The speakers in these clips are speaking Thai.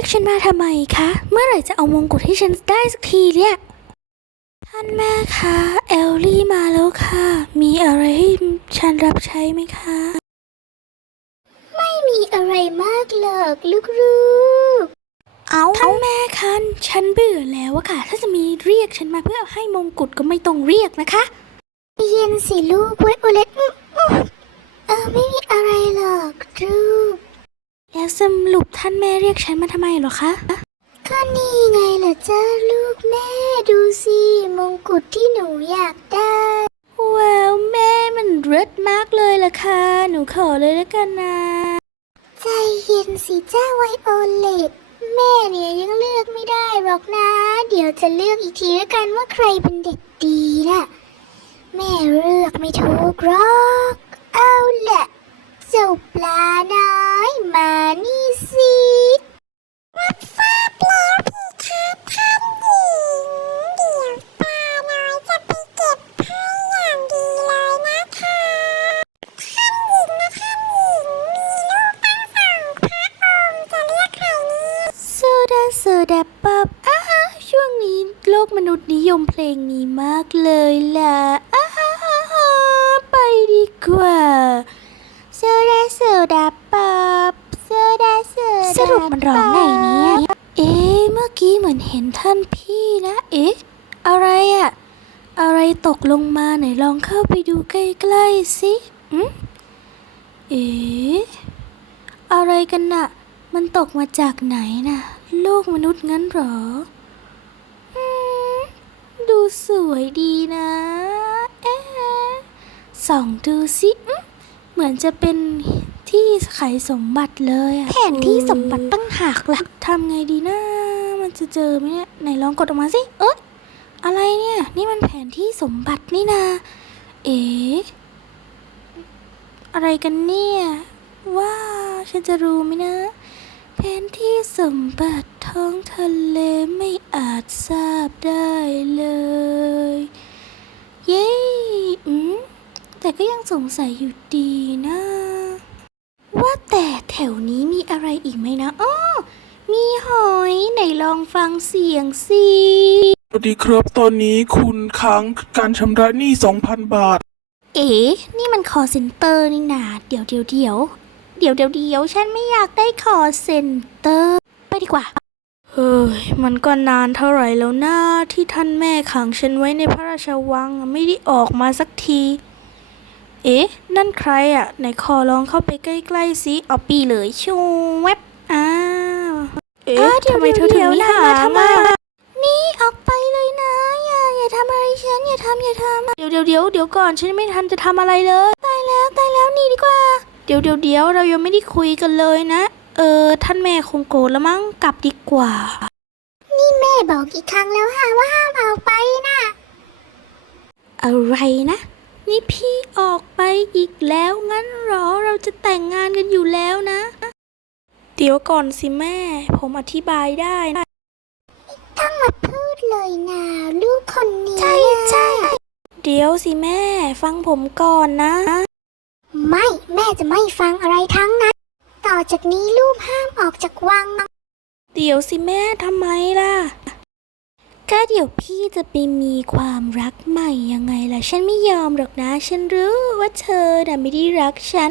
ยกฉันมาทำไมคะ เมื่อไหร่จะเอามงกุฎให้ฉันได้สักทีเนี่ย ท่านแม่คะ เอลลี่มาแล้วค่ะ มีอะไรให้ฉันรับใช้ไหมคะ ไม่มีอะไรมากหรอกลูกเอาท่านแม่คะฉันเบื่อแล้วอะค่ะ ถ้าจะมีเรียกฉันมาเพื่อให้มงกุฎก็ไม่ต้องเรียกนะคะๆเย็นสิลูกไว้โอเล็ตอืมอืมเออไม่มีอะไรหรอกลูก แล้วสรุปท่านแม่เรียกฉันมาทำไมเหรอคะก็นี่ไงล่ะจ้าลูกแม่ดูสิมงกุฎที่หนูอยากได้ว้าวแม่มันเลิศมากเลยล่ะค่ะ หนูขอเลยแล้วกันนะ ใจเย็นสิจ้าไวโอเล็ตแม่เนี่ยยังเลือกไม่ได้หรอกนะ เดี๋ยวจะเลือกอีกทีแล้วกันว่าใครเป็นเด็กดีน่ะ แม่เลือกไม่ถูกหรอกเอาละเจ้าปลาน้อยมานี่สิรับทราบแล้วพี่ครับท่านหญิงเดี๋ยวปลาน้อยจะไปเก็บให้อย่างดีเลยนะคะท่านหญิงนะท่านหญิงมีลูกตั้งสองพระองค์จะเรียกใครนี่โซดาโซดาป๊อบอ้าช่วงนี้โลกมนุษย์นิยมเพลงนี้มากเลยล่ะอ้าไปดีกว่า รุปมันร้องไงเนี่ย เอ๊ะเมื่อกี้เหมือนเห็นท่านพี่นะ เอ๊ะ อะไรอะอะไรตกลงมาไหนลองเข้าไปดูใกล้ๆสิอืมเอ๊ะ อะไรกันน่ะ มันตกมาจากไหนน่ะ โลกมนุษย์งั้นหรออืมดูสวยดีนะเอ๊ะส่องดูสิเหมือนจะเป็น ที่ไขสมบัติเลยอะแผนที่สมบัติตั้งหากล่ะทำไงดีนะ มันจะเจอไหมเนี่ยไหนลองกดออกมาสิเอ๊ะอะไรเนี่ย นี่มันแผนที่สมบัตินี่นา เอ๊ะอะไรกันเนี่ย ว้าวฉันจะรู้ไหมนะ แผนที่สมบัติท้องทะเลไม่อาจทราบได้เลย เย้ อืมแต่ก็ยังสงสัยอยู่ดีนะว่า แต่แถวนี้มีอะไรอีกไหมนะอ้อมีหอยไหนลองฟังเสียงสิสวัสดีครับตอนนี้คุณค้างการชำระหนี้ 2,000 บาท เอ๋นี่มันคอเซ็นเตอร์นี่นาเดี๋ยวเดี๋ยวเดี๋ยวเดี๋ยวเดี๋ยวเดี๋ยวฉันไม่อยากได้คอเซ็นเตอร์ไปดีกว่า เฮ้ย มันก็นานเท่าไหร่แล้วนะที่ท่านแม่ขังฉันไว้ในพระราชวังอะไม่ได้ออกมาสักที เอ๊ะ นั่นใครอะ ไหนขอลองเข้าไปใกล้ๆสิเอาปีเลยชูแวบอ้าวเอ๊ะอ้าวเดี๋ยวทำไมเธอถึงไม่เดี๋ยวหาทำไมมานี่ออกไปเลยนะ อย่าอย่าทำอะไรฉันอย่าทำอย่าทำเดี๋ยวเดี๋ยวเดี๋ยวเดี๋ยวก่อนฉันไม่ทันจะทำอะไรเลยตายแล้วตายแล้วหนี่ดีกว่า เดี๋ยวเดี๋ยวเดี๋ยวเรายังไม่ได้คุยกันเลยนะ เออท่านแม่คงโกรธแล้วมั้งกลับดีกว่า นี่แม่บอกอีกครั้งแล้วค่ะว่าห้ามเอาไปนะอะไรนะ นี่พี่ออกไปอีกแล้วงั้นเหรอเราจะแต่งงานกันอยู่แล้วนะ เดี๋ยวก่อนสิแม่ ผมอธิบายได้นะต้องมาพูดเลยนะลูกคนนี้ใช่ใช่เดี๋ยวสิแม่ ฟังผมก่อนนะ ไม่แม่จะไม่ฟังอะไรทั้งนั้น ต่อจากนี้ลูกห้ามออกจากวังนะเดี๋ยวสิแม่ทำไมล่ะ ก็เดี๋ยวพี่จะไปมีความรักใหม่ยังไงล่ะ ฉันไม่ยอมหรอกนะ ฉันรู้ว่าเธอน่ะไม่ได้รักฉัน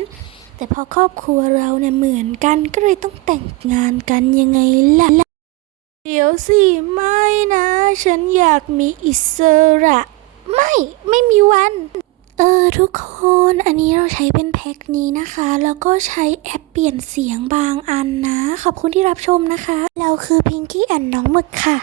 แต่พอครอบครัวเราเนี่ยเหมือนกันก็เลยต้องแต่งงานกันยังไงล่ะ เดี๋ยวสิไม่นะ ฉันอยากมีอิสระ ไม่ไม่มีวัน เออทุกคนอันนี้เราใช้เป็นแพ็คนี้นะคะ แล้วก็ใช้แอปเปลี่ยนเสียงบางอันนะ ขอบคุณที่รับชมนะคะ เราคือพิงกี้แอนน้องหมึกค่ะ